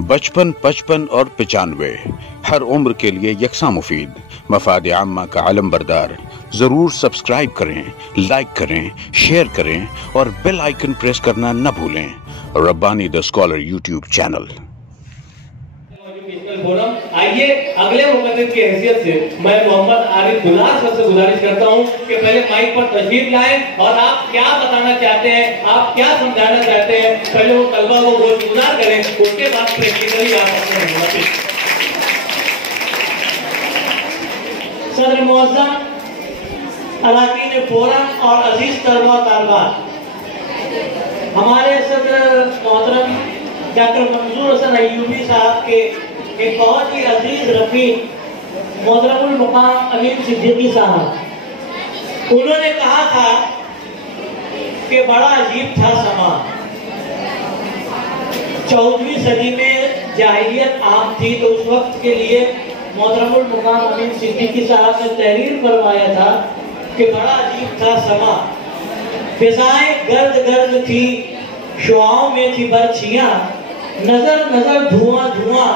बचपन, 55 और 95 हर उम्र के लिए यकसा मुफीद, मफाद आम्मा का आलम बरदार। जरूर सब्सक्राइब करें, लाइक करें, शेयर करें और बेल आइकन प्रेस करना न भूलें। Rabbani the scholar YouTube channel. आइए अगले मुकद्दम की हैसियत से मैं मोहम्मद आरिफ गुलार साहब से गुजारिश करता हूं कि पहले माइक पर तशरीफ लाएं और आप क्या बताना चाहते हैं, आप क्या समझाना चाहते हैं, पहले वो तलबा को गुजार करें, उसके बाद प्रैक्टिकली आप अपने सदर मुअज़्ज़म, अराकीन फोरम और अजीज तलबा तालिबात, हमारे सदर मोहतरम डॉक्टर मंजूर हसन अय्यूबी साहब के एक बहुत ही अजीज रफीक मोहतरमुल मुकाम अमीन सिद्दीकी साहब, उन्होंने कहा था कि बड़ा अजीब था समा। 14वीं सदी में जाहिलियत आम थी, तो उस वक्त के लिए मोहतरमुल मुकाम अमीन सिद्दीकी साहब ने तहरीर फरमाया था कि बड़ा अजीब था समा। फिजाएं गर्द गर्द थी, शुआओं में थी बर्छियां, नजर नजर धुआं धुआं,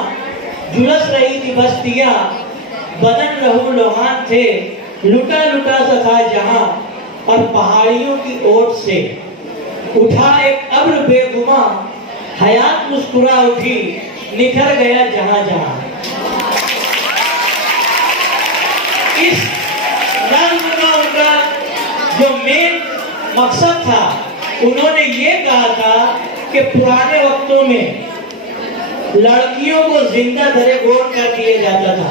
झुलस रही थी बस्तियां, बदन रहू लोहान थे, लुटा लुटा सा था जहां, और पहाड़ियों की ओट से उठा एक अब्र बेगुमा, हयात मुस्कुरा उठी, निखर गया जहां जहां। इस नज़्म का उनका जो मेन मकसद था, उन्होंने ये कहा था कि पुराने वक्तों में लड़कियों को जिंदा धरे गोर कर दिया जाता था,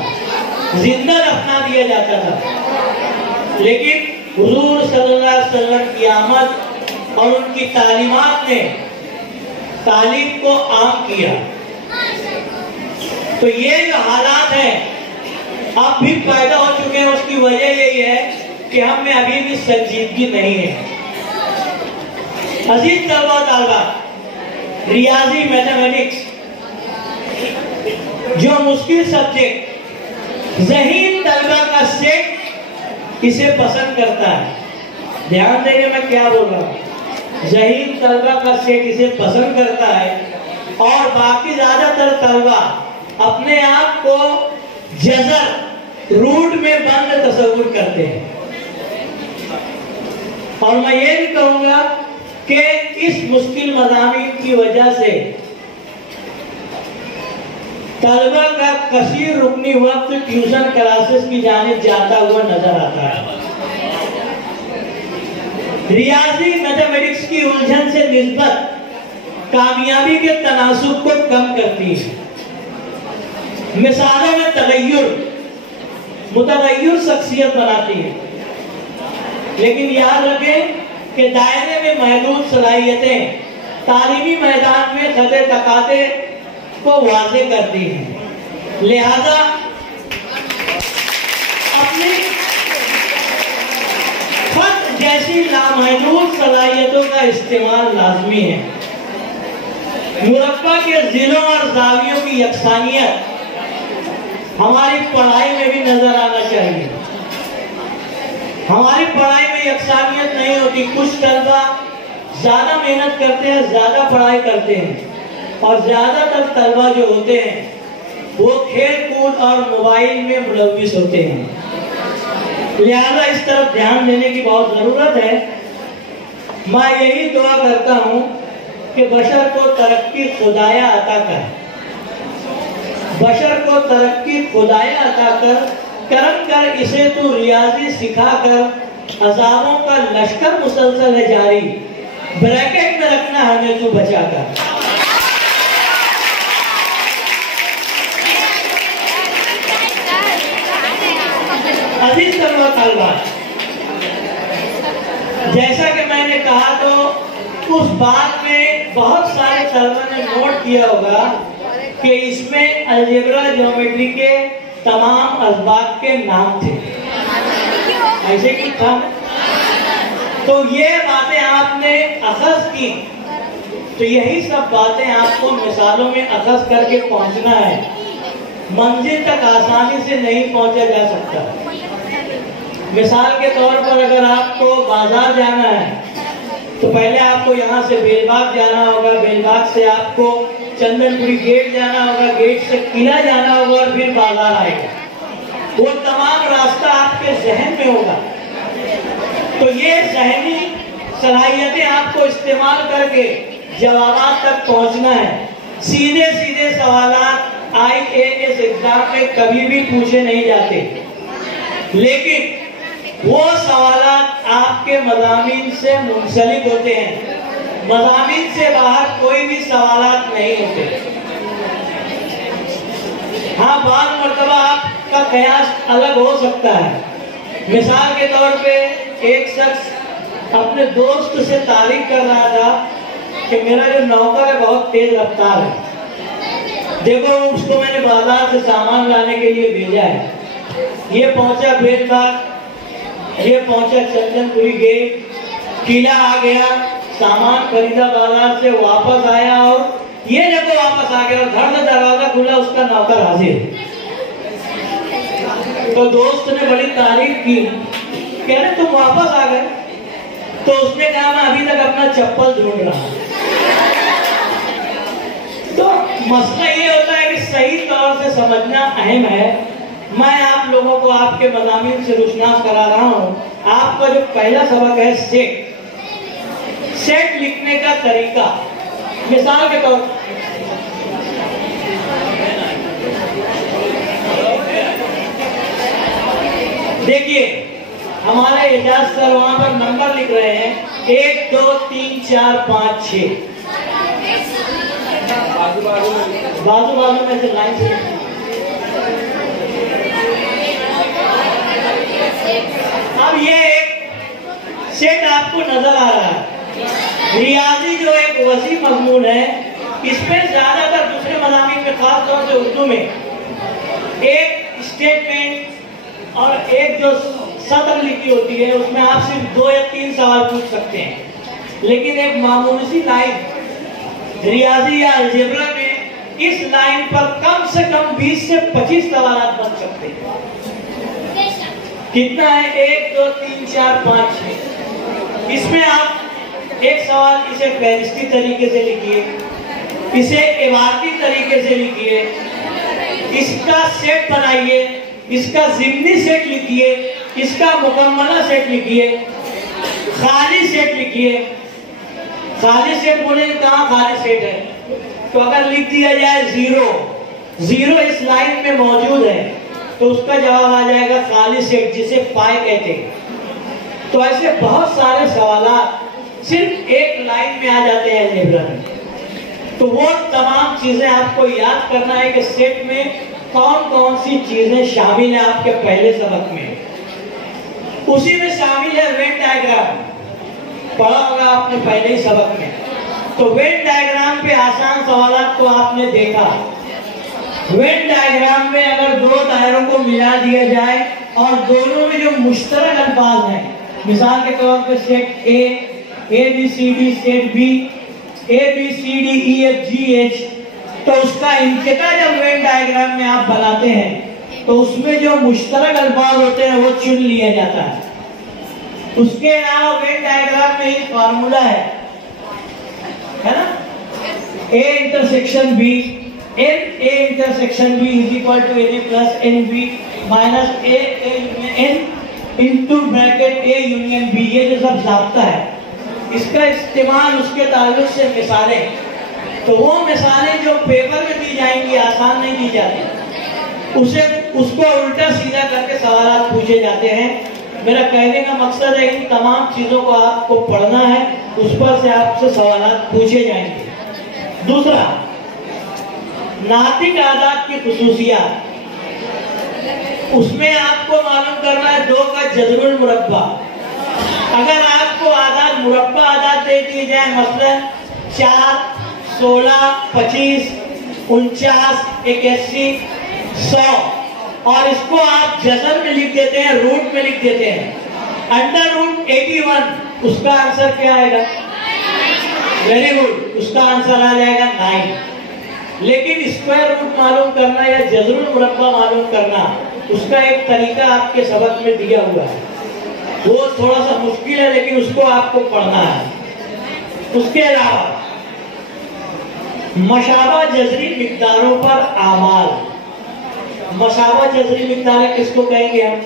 जिंदा दफना दिया जाता था, लेकिन हुजूर सल्लल्लाहु अलैहि वसल्लम की आमद और उनकी तालीमात ने तालीम को आम किया। तो ये जो हालात हैं अब भी पैदा हो चुके हैं, उसकी वजह यही है कि हम में अभी भी संजीदगी नहीं है। अजीज तलबा तालिबात, रियाजी मैथमेटिक्स जो मुश्किल सब्जेक्ट ज़हीन तलबा का सेट इसे पसंद करता है। ध्यान देंगे मैं क्या बोल रहा हूँ। ज़हीन तलबा का सेट इसे पसंद करता है और बाकी ज्यादातर तलबा अपने आप को जज़र रूट में बंद तस्वुर करते हैं। और मैं ये भी कहूंगा कि इस मुश्किल मज़ामीन की वजह से तलबा का कसीर रुकनी वक्त ट्यूशन क्लासेस की जानिब जाता हुआ नजर आता है। रियाजी मैथमेटिक्स की उलझन से निस्बत कामयाबी के तनासुब को कम करती है। मिसालों में तगय्युर मुतगय्युर शख्सियत बनाती है, लेकिन याद रखें कि दायरे में महदूद सलाहियतें तालीमी मैदान में खते तकाते को वाज़े करती है। लिहाजा अपनी फर्क जैसी लामहदूद सलाहियतों का इस्तेमाल लाजमी है। मुरब्बा के जिलों और जावियों की यकसानियत हमारी पढ़ाई में भी नजर आना चाहिए। हमारी पढ़ाई में यकसानियत नहीं होती। कुछ तलबा ज्यादा मेहनत करते हैं, ज्यादा पढ़ाई करते हैं, और ज्यादातर तलबा जो होते हैं वो खेल कूद और मोबाइल में मुलव्विस होते हैं। लिहाजा इस तरफ ध्यान देने की बहुत जरूरत है। मैं यही दुआ करता हूँ कि बशर को तरक्की खुदाया अता कर, बशर को तरक्की खुदाया अता कर, करम कर इसे तू रियाजी सिखा कर, अज़ाबों का लश्कर मुसलसल है जारी, ब्रैकेट में रखना हमें तू बचा कर। अजीज तलबा तालिबात, जैसा कि मैंने कहा तो उस बात में बहुत सारे तलबा ने नोट किया होगा कि इसमें अलजेब्रा ज्योमेट्री के तमाम असबाब के नाम थे। ऐसे ही था। तो ये बातें आपने अखज़ की, तो यही सब बातें आपको मिसालों में अखज़ करके पहुंचना है। मंजिल तक आसानी से नहीं पहुंचा जा सकता। मिसाल के तौर पर अगर आपको बाजार जाना है तो पहले आपको यहाँ से बेलबाग जाना होगा, बेलबाग से आपको चंदनपुरी गेट जाना होगा, गेट से किला जाना होगा और फिर बाजार आएगा। वो तमाम रास्ता आपके जहन में होगा। तो ये जहनी सलाहियतें आपको इस्तेमाल करके जवाबात तक पहुंचना है। सीधे सीधे सवालात IAS एग्जाम में कभी भी पूछे नहीं जाते, लेकिन वो सवालात आपके मज़ामीन से मुंसलिक होते हैं। मज़ामीन से बाहर कोई भी सवालात नहीं होते। हाँ, बाद मर्तबा आपका कयास अलग हो सकता है। मिसाल के तौर पे एक शख्स अपने दोस्त से तारीफ कर रहा था कि मेरा जो नौकर है बहुत तेज रफ्तार है, देखो उसको मैंने बाजार से सामान लाने के लिए भेजा है। ये पहुंचा बेलबाग, ये पहुंचा चंदनपुरी गेट, किला आ गया, सामान खरीदा बाजार से, वापस आया और ये देखो वापस आ गया और घर से दरवाजा खुला, उसका नौकर हाजिर। तो दोस्त ने बड़ी तारीफ की, कह रहे तुम वापस आ गए। तो उसने कहा मैं अभी तक अपना चप्पल ढूंढ रहा हूं। तो मसला ये होता है कि सही तौर से समझना अहम है। मैं आप लोगों को आपके मज़ामीन से रुशनास करा रहा हूं। आपका जो पहला सबक है सेट लिखने का तरीका। मिसाल के तौर देखिए, हमारे एजाज सर वहां पर नंबर लिख रहे हैं 1 2 3 4 5 6, बाजू बाजू में से लाइन से। अब ये एक सेट आपको नजर आ रहा है। रियाजी जो एक वसी मजमून है, इसमें ज्यादातर दूसरे मज़ामीन में, खास तौर से उर्दू में, एक स्टेटमेंट और एक जो सत्र लिखी होती है उसमें आप सिर्फ 2 या 3 सवाल पूछ सकते हैं। लेकिन एक मामूली सी लाइन रियाजी या अलजेब्रा में, इस लाइन पर कम से कम 20 से 25 सवाल बन सकते हैं। कितना है? 1 2 3 4 5 6। इसमें आप एक सवाल इसे फहरिस्ती तरीके से लिखिए, इसे इबारती तरीके से लिखिए, इसका सेट बनाइए, इसका ज़िम्नी सेट लिखिए, इसका मुकम्मला सेट लिखिए, खाली सेट लिखिए। खाली सेट बोले कहाँ खाली सेट है? तो अगर लिख दिया जाए 0 इस लाइन में मौजूद है तो उसका जवाब आ जाएगा खाली सेट, जिसे पाए कहते हैं। तो ऐसे बहुत सारे सवालात सिर्फ एक लाइन में आ जाते हैं अलजेब्रा में। तो वो तमाम चीजें आपको याद करना है कि सेट में कौन कौन सी चीजें शामिल है आपके पहले सबक में। उसी में शामिल है वेन डायग्राम, पढ़ा होगा आपने पहले ही सबक में। तो वेन डायग्राम पे आसान सवालात तो आपने देखा। वेन डायग्राम में अगर 2 दायरों को मिला दिया जाए और दोनों में जो मुश्तरक अल्फाज हैं, मिसाल के तौर पे set A B C D, set B A B C D E F G H, तो उसका इंतज़ा जब वेन डायग्राम में आप बनाते हैं तो उसमें जो मुश्तरक अल्फाज होते हैं वो चुन लिया जाता है। उसके अलावा वेन डायग्राम में एक फार्मूला है ना, A intersection B, A intersection B is equal to A plus NB minus A into bracket A union B। ये जो सब ज़ाब्ता है, इसका इस्तेमाल उसके ताल्लुक से मिसालें, तो वो मिसालें जो पेपर में दी जाएंगी आसान नहीं दी जाती, उसको उल्टा सीधा करके सवालात पूछे जाते हैं। मेरा कहने का मकसद है कि तमाम चीज़ों को आपको पढ़ना है, उस पर से आपसे सवालात पूछे जाएंगे। दूसरा, नातिक आदात की खुसूसियात, उसमें आपको मालूम करना है 2 का जज़रुल मुरब्बा। अगर आपको आदात मुरब्बा आदात दे दिए जाए, मसलन 4 16 25 49 81 100, और इसको आप जज़र में लिख देते हैं, रूट में लिख देते हैं, अंडर रूट 81, उसका आंसर क्या आएगा? वेरी गुड, उसका आंसर आ जाएगा 9। लेकिन स्क्वायर रूट मालूम करना या जज़रुल मुरब्बा मालूम करना, उसका एक तरीका आपके सबक में दिया हुआ है। वो थोड़ा सा मुश्किल है लेकिन उसको आपको पढ़ना है। उसके अलावा मशाबा जजरी मिकदारों पर आमाल। मशाबा जजरी मिकदारें किसको कहेंगे हम?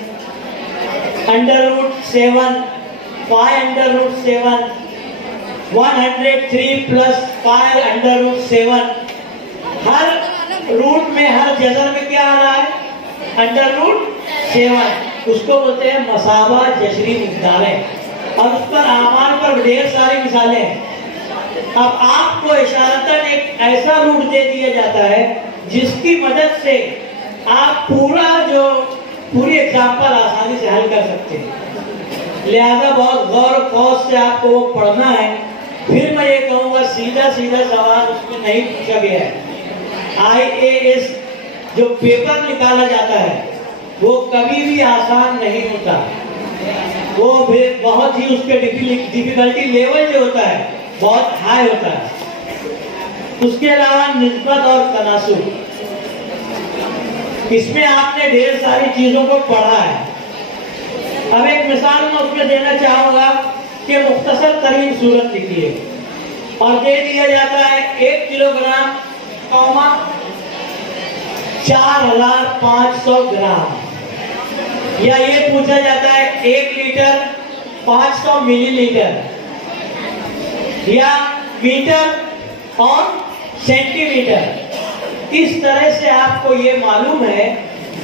√7, 5√7, 103 प्लस 5√7। हर रूट में, हर जजर में क्या आ रहा है? √7। उसको बोलते हैं मसाबा जजरी मिकदारें। और उस पर आमाल पर ढेर सारी मिसालें हैं। अब आपको इशारतन एक ऐसा रूट दे दिया जाता है जिसकी मदद से आप पूरी एग्जाम्पल आसानी से हल कर सकते हैं। लिहाजा बहुत गौर खौफ से आपको वो पढ़ना है। फिर मैं ये कहूँगा, सीधा सीधा सवाल उसमें नहीं पूछा गया है। IAS जो पेपर निकाला जाता है वो कभी भी आसान नहीं होता। वो भी बहुत ही उसके डिफिकल्टी लेवल जो होता है बहुत हाई होता है। उसके अलावा निस्बत और तनासुब, इसमें आपने ढेर सारी चीजों को पढ़ा है। अब एक मिसाल मैं उसमें देना चाहूंगा कि मुख्तसर तरीन सूरत लिखिए और दे दिया जाता है 1 किलोग्राम, 4500 ग्राम। या ये पूछा जाता है 1 लीटर 500 मिलीलीटर, या मीटर और सेंटीमीटर। इस तरह से आपको ये मालूम है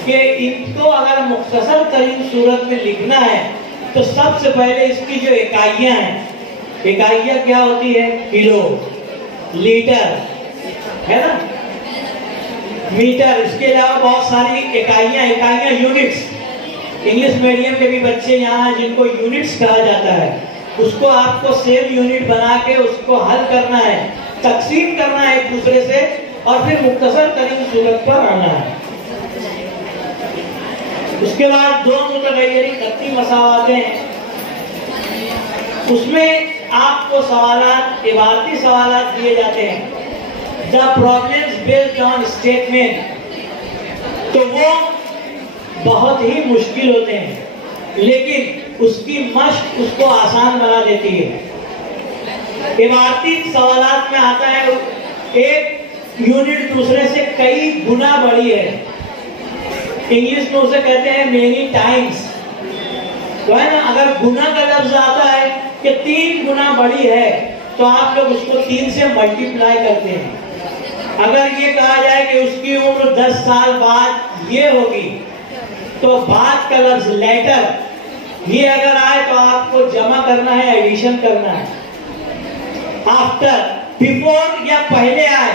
कि इनको अगर मुख्तसर तरीन सूरत में लिखना है तो सबसे पहले इसकी जो इकाइयां हैं, इकाइयां क्या होती है? किलो, लीटर, है ना, मीटर। इसके अलावा बहुत सारी इकाइयां यूनिट्स। इंग्लिश मीडियम के भी बच्चे यहाँ हैं जिनको यूनिट्स कहा जाता है। उसको आपको सेम यूनिट बना के उसको हल करना है, तकसीम करना है एक दूसरे से, और फिर मुख्तसर तरीन सूरत पर आना है। उसके बाद 2 मुतगय्यरी खत्ती मसावातें हैं। उसमें आपको सवालात, इबारती सवालात दिए जाते हैं। The problems based on statement, तो वो बहुत ही मुश्किल होते हैं, लेकिन उसकी मश्क उसको आसान बना देती है। इबारती सवालात में आता है एक यूनिट दूसरे से कई गुना बड़ी है। इंग्लिश में उसे कहते हैं मेनी टाइम्स, तो है ना। अगर गुना का लफ्ज आता है कि 3 गुना बड़ी है तो आप लोग उसको 3 से मल्टीप्लाई करते हैं। अगर ये कहा जाए कि उसकी उम्र 10 साल बाद ये होगी, तो बाद का लफ्ज लेटर, ये अगर आए तो आपको जमा करना है, एडिशन करना है। आफ्टर, बिफोर या पहले आए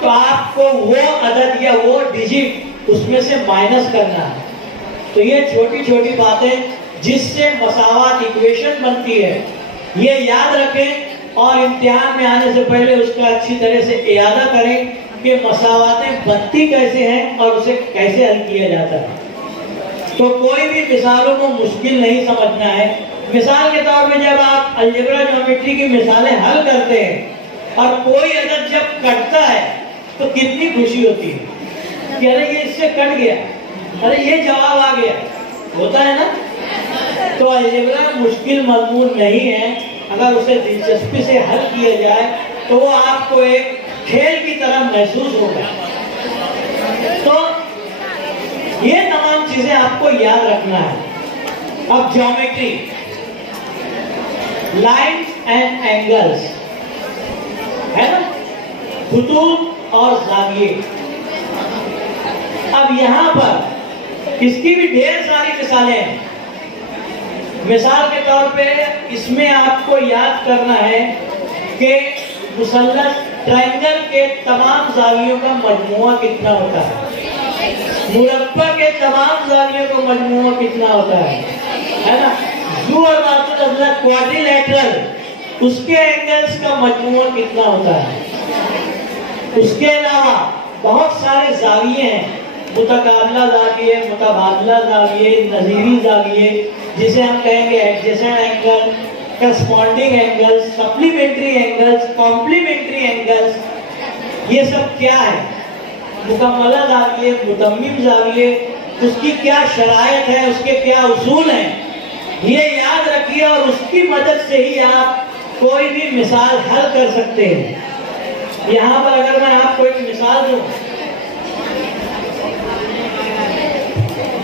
तो आपको वो अदद या वो डिजिट उसमें से माइनस करना है। तो ये छोटी छोटी बातें जिससे मसावात इक्वेशन बनती है, ये याद रखें और इम्तिहान में आने से पहले उसका अच्छी तरह से इयादा करें कि मसावातें बनती कैसे हैं और उसे कैसे हल किया जाता है। तो कोई भी मिसालों को मुश्किल नहीं समझना है। मिसाल के तौर पे जब आप अलजेब्रा ज्योमेट्री की मिसालें हल करते हैं और कोई अदद जब कटता है तो कितनी खुशी होती है कि अरे ये इससे कट गया, अरे ये जवाब आ गया, होता है ना। तो अलजेब्रा मुश्किल मजमून नहीं है, अगर उसे दिलचस्पी से हल किया जाए तो वो आपको एक खेल की तरह महसूस होगा। तो ये तमाम चीजें आपको याद रखना है। अब ज्योमेट्री, लाइन्स एंड एंगल्स, है ना, खुतूत और जाविये। अब यहाँ पर इसकी भी ढेर सारी मिसालें हैं। मिसाल के तौर पे इसमें आपको याद करना है कि मुसल्लस ट्रायंगल के तमाम जावियों का मजमुआ कितना होता है, मुरब्बा के तमाम जावियों का मजमुआ कितना होता है ना। जू और क्वाड्रिलेटरल, उसके एंगल्स का मजमुआ कितना होता है। उसके अलावा बहुत सारे जाविये हैं, मुतकाबला जाविये, मुतबादला जाविये, नजीरी जाविये, जिसे हम कहेंगे adjacent angle, corresponding angles, supplementary angles, complementary angles. ये सब क्या है? मुकम्मला जाविये, मुतम्मिम जाविये, उसकी क्या शरायत है, उसके क्या उसूल हैं, ये याद रखिए और उसकी मदद से ही आप कोई भी मिसाल हल कर सकते हैं। यहाँ पर अगर मैं आपको एक मिसाल दूं,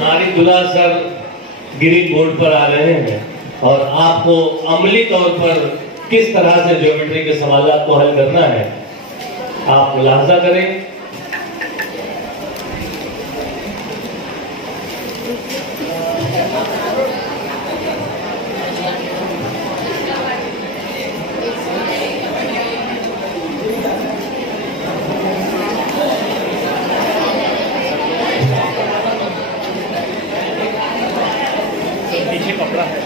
आरिफुल्लाह सर ग्रीन बोर्ड पर आ रहे हैं और आपको अमली तौर पर किस तरह से ज्योमेट्री के सवालों को हल करना है आप मुलाहजा करें। पीछे कपड़ा है।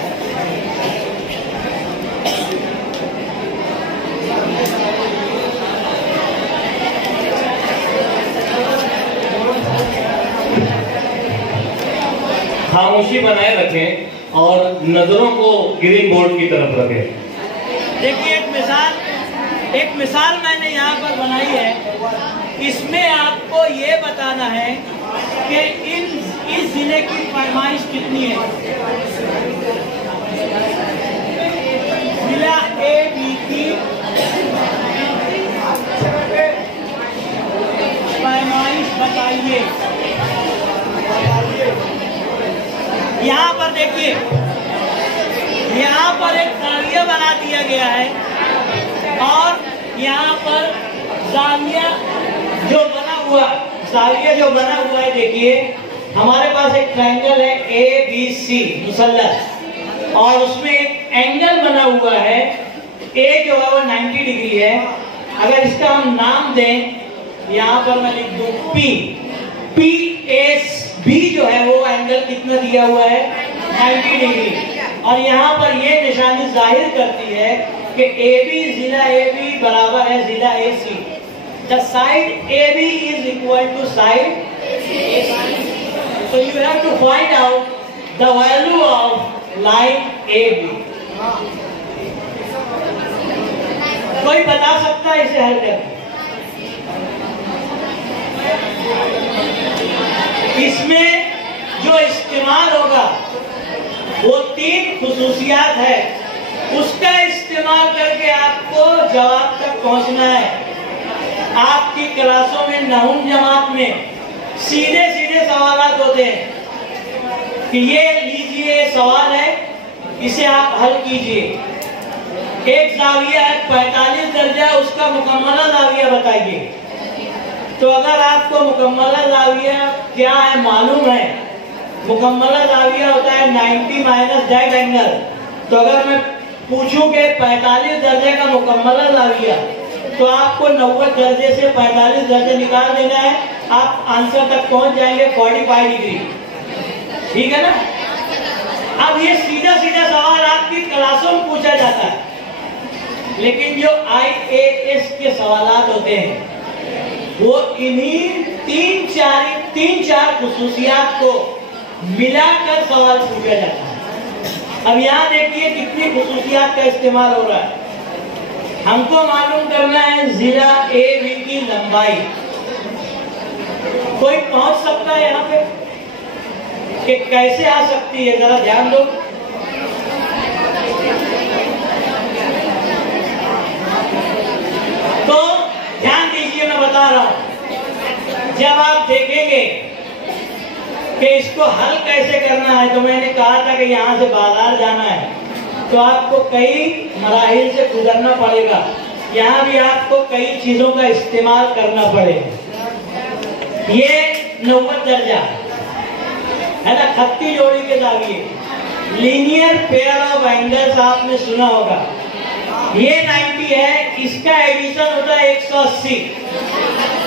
खामोशी बनाए रखें और नजरों को ग्रीन बोर्ड की तरफ रखें। देखिए एक मिसाल मैंने यहाँ पर बनाई है। इसमें आपको ये बताना है कि इस जिले की पैमाइश कितनी है। जिला ए बी की पैमाइश बताइए। यहाँ पर देखिए, यहाँ पर एक जाविया बना दिया गया है और यहाँ पर जाविया जो बना हुआ है देखिए, हमारे पास एक ट्रायंगल है ABC मुसल्लस और उसमें एक एंगल बना हुआ है ए जो है वो 90 डिग्री है। अगर इसका हम नाम दें, यहाँ पर मैं लिख दूं PSB जो है वो एंगल कितना दिया हुआ है 90 डिग्री और यहाँ पर ये निशानी जाहिर करती है कि AB जिला AB बराबर है जिला AC। The side AB is equal to side AC. So you have to find out the value of line AB. कोई बता सकता है इसे हल करके? इसमें जो इस्तेमाल होगा वो 3 खुसूसियात है, उसका इस्तेमाल करके आपको जवाब तक पहुंचना है। आपकी क्लासों में नहुन जमात में सीधे सीधे सवालात होते हैं कि ये लीजिए सवाल है, इसे आप हल कीजिए। एक जाविया है 45 दर्जा, उसका मुकम्मला जाविया बताइए। तो अगर आपको मुकम्मला जाविया क्या है मालूम है, मुकम्मला जाविया होता है 90 माइनस दैट एंगल। तो अगर मैं पूछूं कि 45 दर्जे का मुकम्मला जाविया, तो आपको 90 दर्जे से 45 दर्जे निकाल देना है, आप आंसर तक पहुंच जाएंगे 45 डिग्री। ठीक है ना? अब ये सीधा सीधा सवाल आपकी क्लासों में पूछा जाता है, लेकिन जो IAS के सवालात होते हैं वो इन्हीं तीन चार खुसूसियात को मिलाकर सवाल पूछा जाता है। अब यहाँ देखिए कितनी खुसूसियात का इस्तेमाल हो रहा है। हमको मालूम करना है जिला AB की लंबाई। कोई पहुंच सकता है यहाँ पे कि कैसे आ सकती है? जरा ध्यान दो। तो ध्यान दीजिए, मैं बता रहा हूं। जब आप देखेंगे कि इसको हल कैसे करना है, तो मैंने कहा था कि यहाँ से बाजार जाना है तो आपको कई मराहिल से गुजरना पड़ेगा। यहाँ भी आपको कई चीजों का इस्तेमाल करना पड़ेगा। ये 90 दर्जा है ना, खत्ती जोड़ी के जाविये, लीनियर पेयर ऑफ एंगल्स आपने सुना होगा। ये 90 है, इसका एडिशन होता है 180।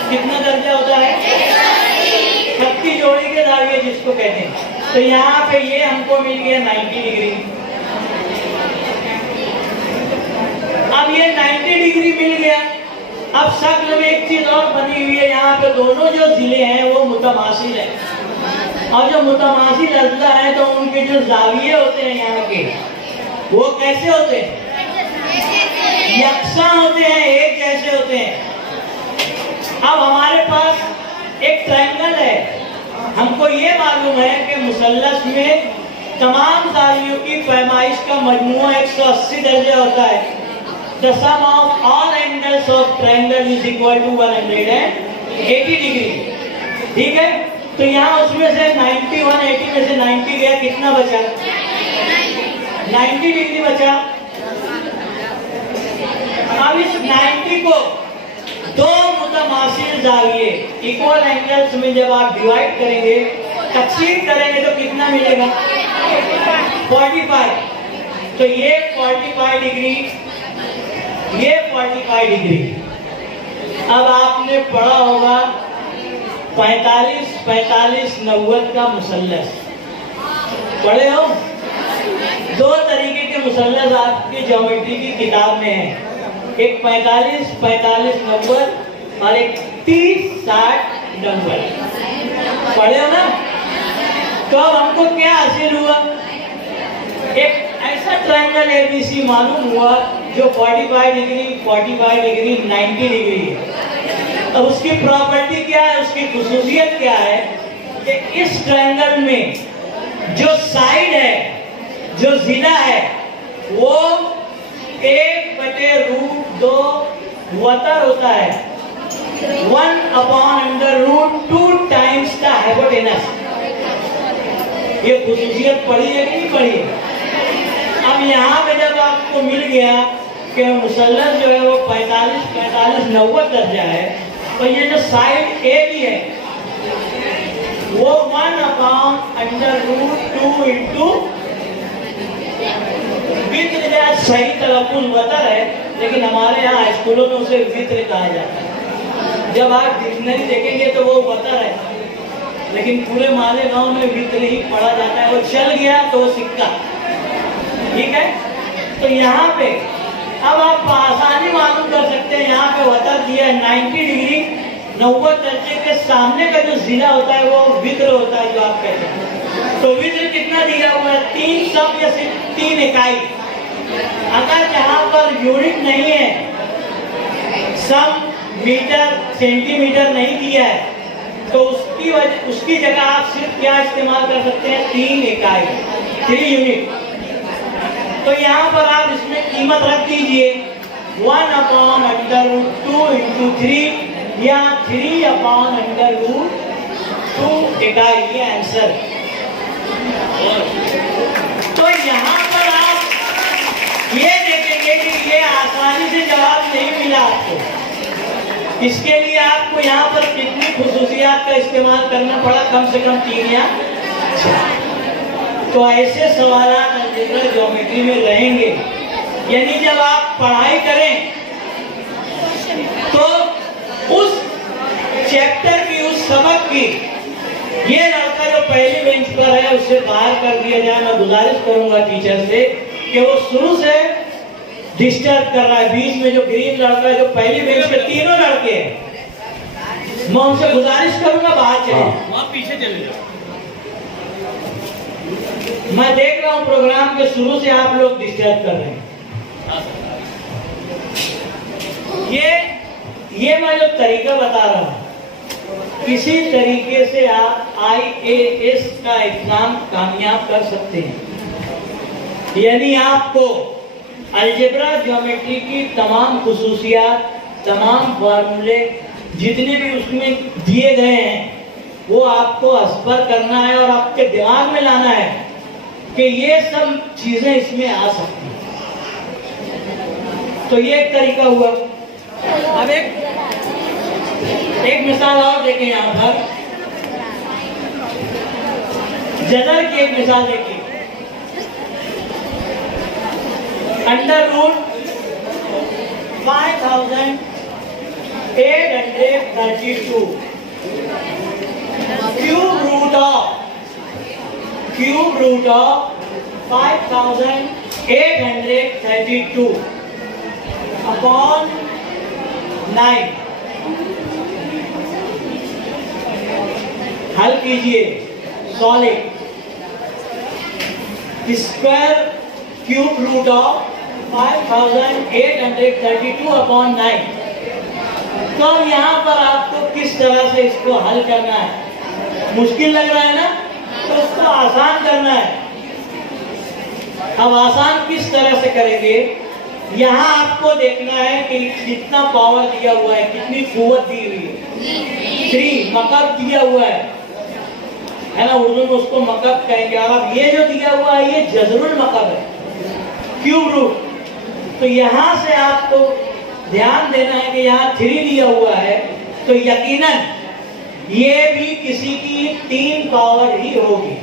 कितना दर्जा होता है? खत्ती जोड़ी के जाविये जिसको कहते हैं। तो यहाँ पे ये हमको मिल गया 90 डिग्री। अब ये 90 डिग्री मिल गया। अब शक्ल में एक चीज और बनी हुई है, यहाँ पे दोनों जो जिले हैं वो मुतमासिल है, और जो मुतमासिल अजला है तो उनके जो जाविये होते हैं यहाँ के वो कैसे होते हैं? यकसा होते हैं, एक जैसे होते हैं। अब हमारे पास एक ट्रायंगल है, हमको ये मालूम है कि मुसल्लस में तमाम जावियों की पैमाइश का मजमूआ 180 दर्जे होता है। the sum of all angles of triangle is equal to 180 degree. ठीक है, तो यहाँ उसमें से 90 180 में से 90 गया, कितना बचा? 90 डिग्री बचा। अब इस 90 को दो मुतमासिल जाविये इक्वल एंगल्स में जब आप डिवाइड करेंगे, तकसीम करेंगे तो कितना मिलेगा? 45। तो ये 45 डिग्री, ये 45 डिग्री। अब आपने पढ़ा होगा 45 45 90 का मुसल्लस, पढ़े हो? दो तरीके के मुसल्लस आपकी ज्योमेट्री की किताब में है, एक 45 45 90 और एक 30 60 90। पढ़े हो ना? तो अब हमको क्या हासिल हुआ? एक ऐसा ट्रायंगल एबीसी मालूम हुआ जो 45 डिग्री 90 डिग्री है। अब उसकी प्रॉपर्टी क्या है, उसकी खुसूसियत क्या है कि इस ट्रायंगल में जो साइड है, जो जिला है, वो 1/√2 वतर होता है, 1/√2 टाइम्स द हाइपोटेनस। ये खुसूसियत पढ़ी है कि नहीं पढ़ी है? अब यहाँ पे जब आपको मिल गया कि मुसल्लस जो है वो 45 45 90 दर्जा है, तो ये जो साइड ए भी है वो 1/√2 इंटू वित्र, सही तलफ़ुज़ वतर है, लेकिन हमारे यहाँ स्कूलों में उसे वित्र कहा जाता है। जब आप डिक्शनरी देखेंगे तो वो वतर है, लेकिन पूरे मालेगांव में वित्र ही पढ़ा जाता है। वो चल गया तो वो सिक्का। ठीक है, तो यहाँ पे अब आप आसानी मालूम कर सकते हैं, यहाँ पे वतर दिया है 90 डिग्री 90 दर्जे के सामने का जो जिला होता है वो वित्र होता है, जो आप कहते हैं। तो वित्र कितना दिया हुआ है? 3 सब या सिर्फ 3 इकाई। अगर जहाँ पर यूनिट नहीं है, सम मीटर सेंटीमीटर नहीं दिया है, तो उसकी जगह आप सिर्फ क्या इस्तेमाल कर सकते हैं? 3 इकाई, 3 यूनिट। तो यहाँ पर आप इसमें कीमत रख दीजिए 1/√2 इंटू 3 या 3/√2 इकाई, ये आंसर। तो यहाँ पर आप ये देखेंगे कि ये आसानी से जवाब नहीं मिला आपको। इसके लिए आपको यहाँ पर कितनी खुसूसियात का इस्तेमाल करना पड़ा? कम से कम 3 या 4। तो ऐसे सवाल अलजेब्रा ज्योमेट्री में रहेंगे। यानी जब आप पढ़ाई करें तो उस चैप्टर की, उस सबक की, ये लड़का जो पहली बेंच पर है उससे बाहर कर दिया जाए। मैं गुजारिश करूंगा टीचर से कि वो शुरू से डिस्टर्ब कर रहा है। बीच में जो ग्रीन लड़का है, जो पहली बेंच पे तीनों लड़के हैं, मैं उनसे गुजारिश करूंगा बाहर चले, वहां पीछे चले जाओ। मैं देख रहा हूं प्रोग्राम के शुरू से आप लोग डिस्टर्ब कर रहे हैं। ये मैं जो तरीका बता रहा हूं, किसी तरीके से आप IAS का एग्जाम कामयाब कर सकते हैं। यानी आपको अलजेब्रा ज्योमेट्री की तमाम खुसूसियात, तमाम फार्मूले जितने भी उसमें दिए गए हैं, वो आपको असपर करना है और आपके दिमाग में लाना है कि ये सब चीजें इसमें आ सकती हैं। तो ये एक तरीका हुआ। अब एक मिसाल और देखें, यहाँ पर जदर की एक मिसाल देखिए। √5832 cube root of 5832 upon 9। हल कीजिए। Solid square cube root of 5832 upon 9। तो यहाँ पर आपको किस तरह से इसको हल करना है? मुश्किल लग रहा है ना, तो उसको आसान करना है। अब आसान किस तरह से करेंगे यहाँ आपको देखना है कि कितना पावर दिया हुआ है, कितनी कुव्वत दी हुई है। 3 मकब दिया हुआ है ना, उर्दू में उसको मकब कहेंगे। अब ये जो दिया हुआ है ये जजरुल मकब है, क्यूब रूट। तो यहाँ से आपको ध्यान देना है कि यहाँ 3 दिया हुआ है, तो यकीनन ये भी किसी की 3 पावर ही होगी।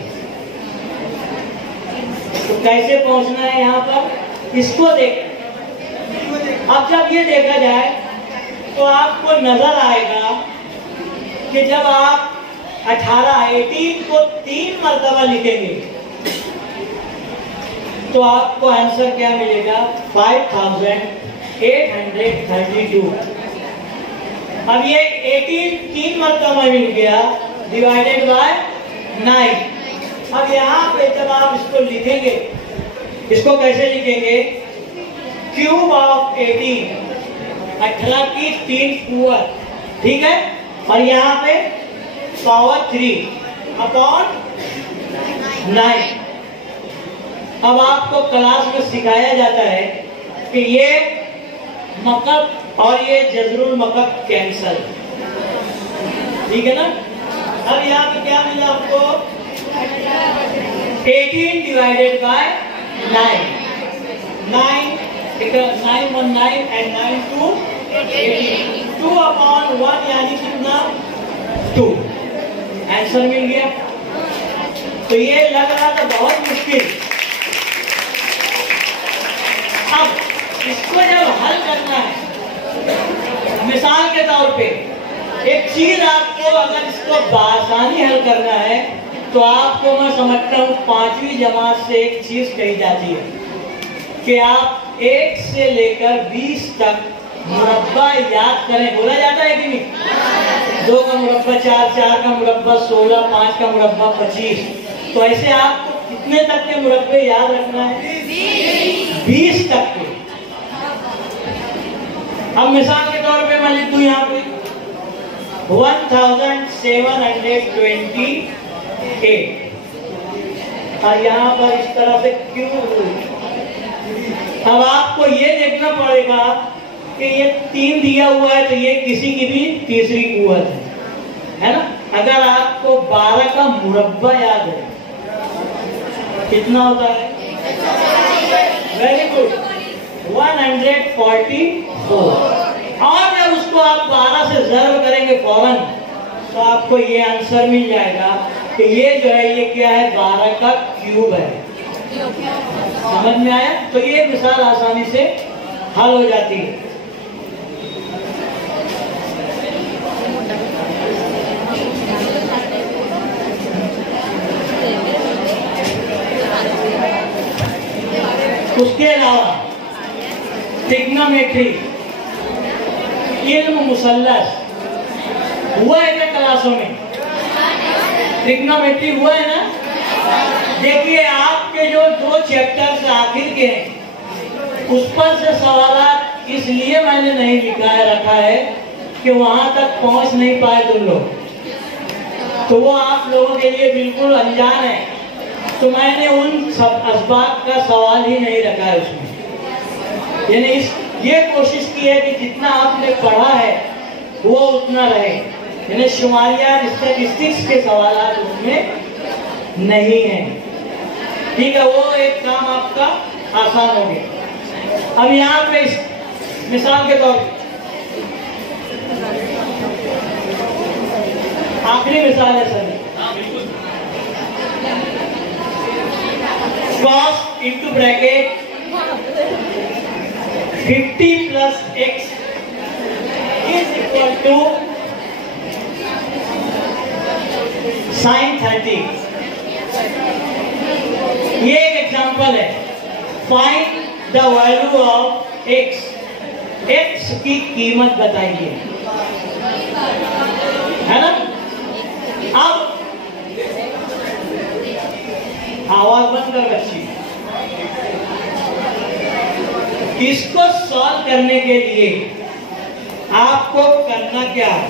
तो कैसे पहुंचना है यहाँ पर, इसको देख। अब जब ये देखा जाए तो आपको नजर आएगा कि जब आप 18 को 3 मरतबा लिखेंगे तो आपको आंसर क्या मिलेगा, 5832। अब ये 18 3 मरतबा मिल गया, डिवाइडेड बाय 9। अब यहाँ पे जब आप इसको लिखेंगे, इसको कैसे लिखेंगे, क्यूब ऑफ 18 की 3 कुव्वत, ठीक है, और यहाँ पे पावर 3 अपॉन 9। अब आपको क्लास में सिखाया जाता है कि ये मकब और ये जजरुल मकब कैंसल, ठीक है ना। अब यहाँ पे क्या मिला आपको, 18 डिवाइडेड बाय 9, 9 1 9 एंड 9 2 18, 2 अपॉन 1 यानी कितना, 2। आंसर मिल गया। तो ये लग रहा था बहुत मुश्किल। अब इसको जब हल करना है, मिसाल के तौर पे एक चीज आपको अगर इसको बासानी हल करना है तो आपको मैं समझता हूँ 5वीं जमात से एक चीज कही जाती है कि आप 1 से लेकर 20 तक मुरब्बा याद करें। बोला जाता है कि नहीं, 2 का मुरब्बा 4, 4 का मुरब्बा 16, 5 का मुरब्बा 25। तो ऐसे आपको कितने तक के मुरब्बे याद रखना है, 20 तक के। अब मिसाल के तौर पे मैं लिख दूं यहाँ पे 1728 और यहाँ पर इस तरह से क्यूब। अब आपको ये देखना पड़ेगा कि ये 3 दिया हुआ है तो ये किसी की भी तीसरी कुव्वत है ना। अगर आपको 12 का मुरब्बा याद है कितना होता है, वेरी गुड, 144। और जब उसको आप 12 से ज़र्ब करेंगे फौरन तो आपको ये आंसर मिल जाएगा कि ये जो है ये क्या है, 12 का क्यूब है। समझ में आया। तो ये मिसाल आसानी से हल हो जाती है। उसके अलावा ट्रिग्नोमेट्री, इल्म मुसल्लस हुआ है क्या क्लासों में, ट्रिग्नोमेट्री हुआ है ना। देखिए आपके जो 2 चैप्टर्स आखिर के हैं उस पर से सवाल इसलिए मैंने नहीं लिखा है रखा है कि वहां तक पहुंच नहीं पाए तुम लोग, तो वो आप लोगों के लिए बिल्कुल अनजान है। तो मैंने उन सब असबाब का सवाल ही नहीं रखा है उसमें। यानी ये कोशिश की है कि जितना आपने पढ़ा है वो उतना रहे। यानी शुमारियात स्टैटिस्टिक्स के सवाल उसमें नहीं है, ठीक है। वो एक काम आपका आसान हो गया। अब यहाँ पे मिसाल के तौर आखिरी मिसाल है sir, cos into bracket 50 plus x is equal to sin 30। ये एक एग्जांपल है। Find the value of x, x की कीमत बताइए, है ना। अब आवाज बंद कर बच्ची। इसको सॉल्व करने के लिए आपको करना क्या है,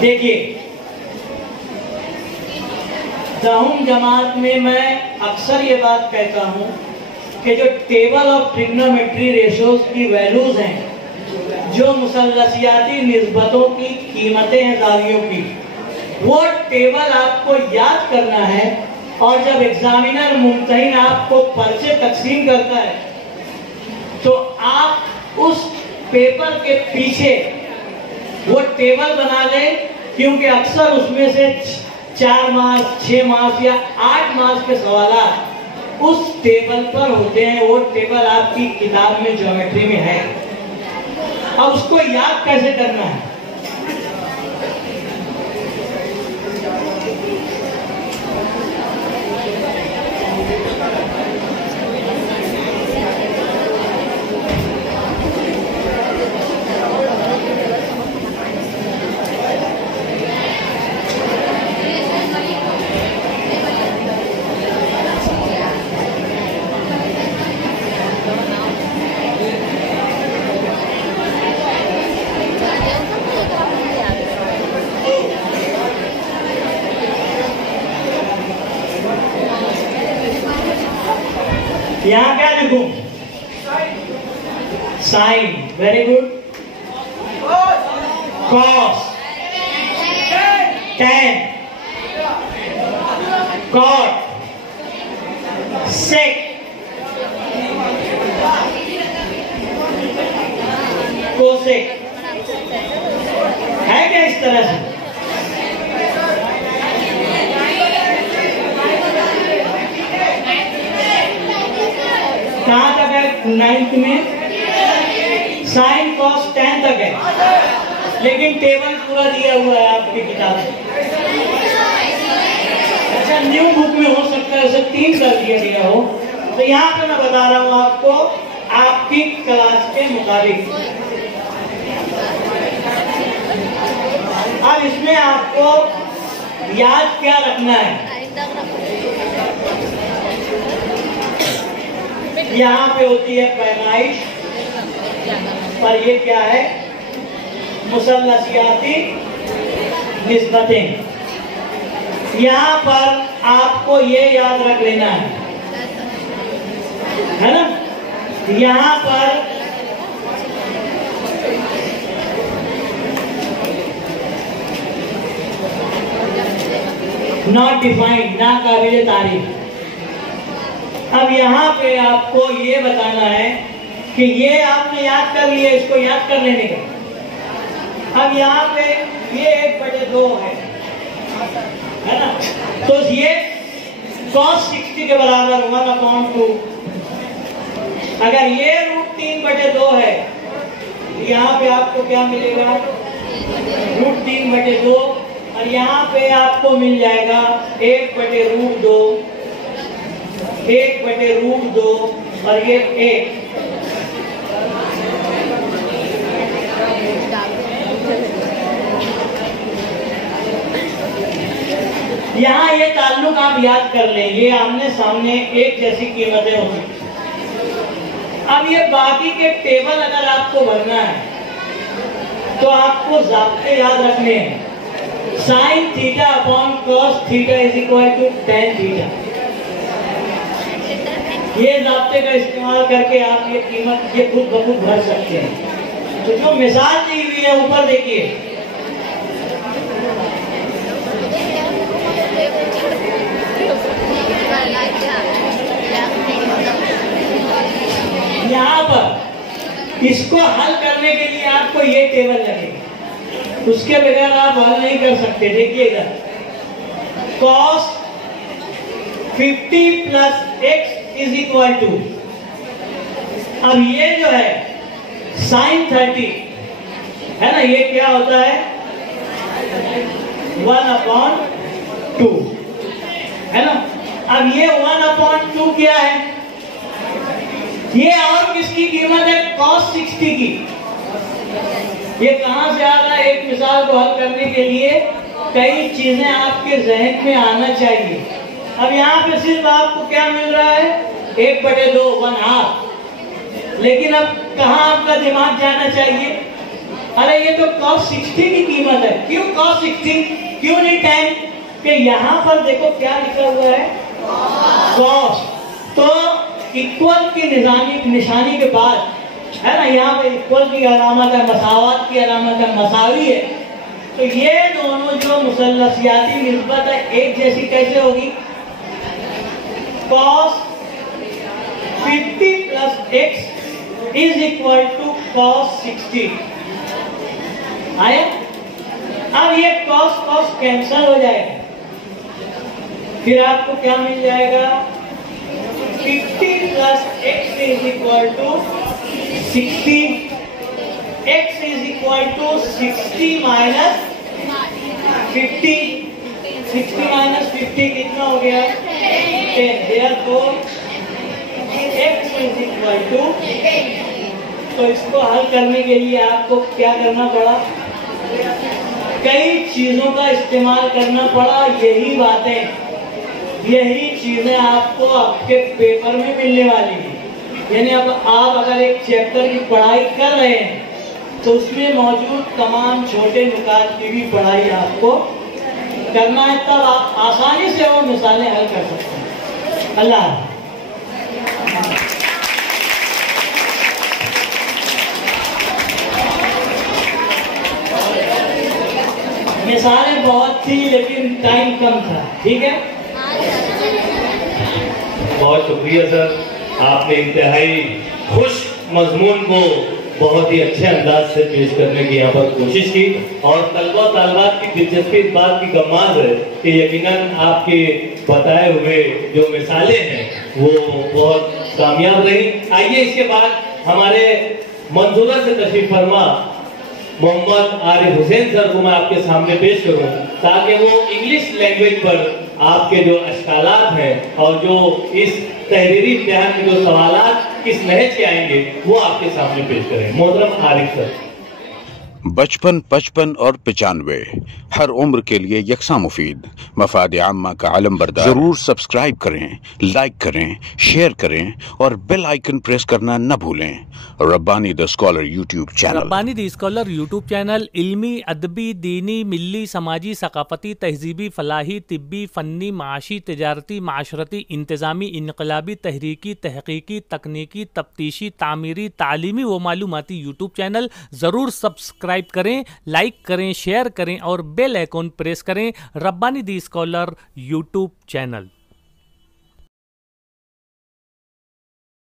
देखिए दहुम जमात में मैं अक्सर ये बात कहता हूँ कि जो टेबल ऑफ ट्रिग्नोमेट्री रेशोज की वैल्यूज हैं, जो मुसल्लसियाती निस्बतों की कीमतें हैं दावियों की, वो टेबल आपको याद करना है। और जब एग्जामिनर मुम्तहिन आपको पर्चे तकसीम करता है तो आप उस पेपर के पीछे वो टेबल बना लें, क्योंकि अक्सर उसमें से 4 मार्क्स, 6 मार्क्स या 8 मार्क्स के सवाल उस टेबल पर होते हैं। वो टेबल आपकी किताब में ज्योमेट्री में है। अब उसको याद कैसे करना है? यहाँ क्या लिखूं? Sign, very good. Cos, tan, cot, sec, cosec. है क्या इस तरह से? कहाँ तक है? 9th में साइन कॉस 10 तक है, लेकिन टेबल पूरा दिया हुआ है आपकी किताब में। अच्छा, न्यू बुक में हो सकता है उसे 3 कर दिया गया हो, तो यहाँ पे मैं बता रहा हूँ आपको आपकी क्लास के मुताबिक। अब इसमें आपको याद क्या रखना है? यहाँ पे होती है पैमाइश, पर ये क्या है? मुसल्लसियाती निस्बतें। यहाँ पर आपको ये याद रख लेना है ना? यहाँ पर नॉट डिफाइंड, ना काबिल तारीफ। अब यहाँ पे आपको ये बताना है कि ये आपने याद कर लिया, इसको याद कर लेने का। अब यहाँ पे ये 1/2 है ना? तो ये cos 60 के बराबर 1/2। अगर ये √3/2 है, यहाँ पे आपको क्या मिलेगा? √3/2। और यहाँ पे आपको मिल जाएगा 1/√2, 1/√2 और ये 1। यहाँ ये ताल्लुक आप याद कर लें, ये आमने सामने एक जैसी कीमतें होंगी। अब ये बाकी के टेबल अगर आपको भरना है तो आपको ज़ाब्ते याद रखने हैं। Sine theta upon cos theta is equal to tan theta. ये ज़ाब्ते का इस्तेमाल करके आप ये कीमत ये खुद ब खुद भर सकते हैं। तो जो मिसाल दी हुई है ऊपर देखिए, यहाँ पर इसको हल करने के लिए आपको ये टेबल लगेगा, उसके बगैर आप हल नहीं कर सकते। देखिएगा, cos 50 + x is equal to, अब ये जो है sin 30 है ना, ये क्या होता है? 1/2 है ना। अब ये 1/2 क्या है? ये और किसकी कीमत है? cos 60 की। ये कहां से आ रहा है? एक मिसाल को हल करने के लिए कई चीजें आपके जहन में आना चाहिए। अब यहाँ पे सिर्फ आपको क्या मिल रहा है? 1/2, 1/2। लेकिन अब कहाँ आपका दिमाग जाना चाहिए? अरे ये तो cos 60 की कीमत है। क्यों cos 60? क्यों नहीं 10? कि यहाँ पर देखो क्या लिखा हुआ है, कॉस। तो इक्वल की निशानी के बाद है ना, यहाँ पे इक्वल की अलामत है, मसावत की अलामत है, मसावी है। तो ये दोनों जो मुसल्लसियाती निस्बत है एक जैसी कैसे होगी? cos 50 plus x is equal to cos 60 आया। अब ये cos कैंसल हो जाएगा, फिर आपको क्या मिल जाएगा? 50 plus x is equal to 60, x is equal to 60 minus 50। 60 minus 50 कितना हो गया? 10। therefore x is equal to, तो इसको हल करने के लिए आपको क्या करना पड़ा? कई चीजों का इस्तेमाल करना पड़ा। यही चीजें आपको आपके पेपर में मिलने वाली है। यानी अब आप अगर एक चैप्टर की पढ़ाई कर रहे हैं तो उसमें मौजूद तमाम छोटे नुकात की भी पढ़ाई आपको करना है, तब आप आसानी से वो मिसालें हल कर सकते हैं। अल्लाह। मिसालें बहुत थी लेकिन टाइम कम था, ठीक है। बहुत शुक्रिया सर, आपने इंतहाई खुश मजमून को बहुत ही अच्छे अंदाज से पेश करने की यहाँ पर कोशिश की, और तलबा तालबात की दिलचस्पी इस बात की गमाज है कि यकीनन आपके बताए हुए जो मिसालें हैं वो बहुत कामयाब रही। आइए इसके बाद हमारे मंजूरा से तशरीफ फरमा मोहम्मद आरिफ हुसैन सर को मैं आपके सामने पेश करूं, ताकि वो इंग्लिश लैंग्वेज पर आपके जो अश्कालात हैं और जो इस तहरीरी इम्तिहान के जो सवालात किस नहज के आएंगे वो आपके सामने पेश करें। मोहतरम आरिफ सर। 55, 55 और 95 हर उम्र के लिए यकसा मुफीद, मफाद आम्मा का आलम बरदार। जरूर सब्सक्राइब करें, लाइक करें, शेयर करें और बेल आइकन प्रेस करना न भूलें। Rabbani the scholar YouTube channel. Rabbani the scholar YouTube channel इल्मी, अदबी, दीनी, मिल्ली, समाजी, सकाफती, तहजीबी, फलाही, तिब्बी, फ़न्नी, माशी, तिजारती, माशरती, इंतज़ामी, इनकलाबी, तहरीकी, तहकीकी, तकनीकी, तफ्तीशी, तामीरी, तालीमी व मालूमाती यूट्यूब चैनल। ज़रूर सब्सक्राइब करें, लाइक करें, शेयर करें और बेल आइकन प्रेस करें। Rabbani the scholar YouTube channel.